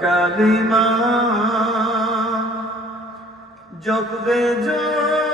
কালিমা জপবে জয়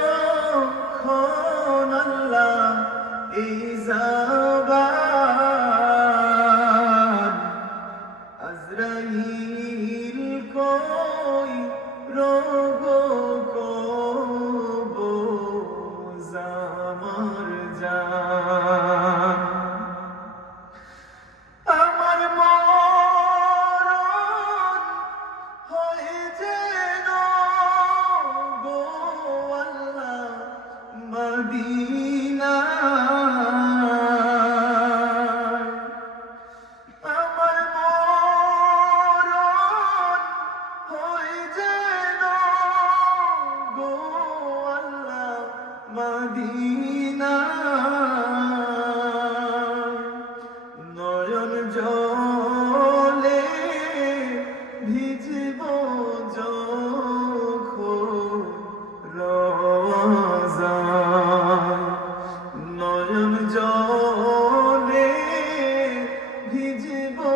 জীবন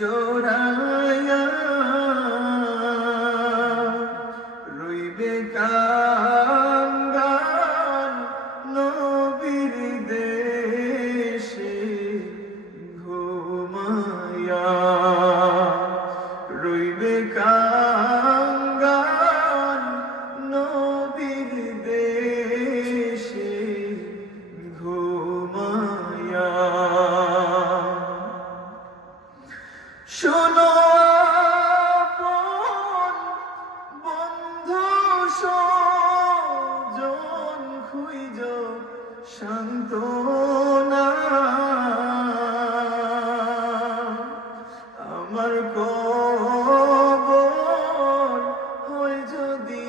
llorar. যন্ত্রণা আমার কবর যদি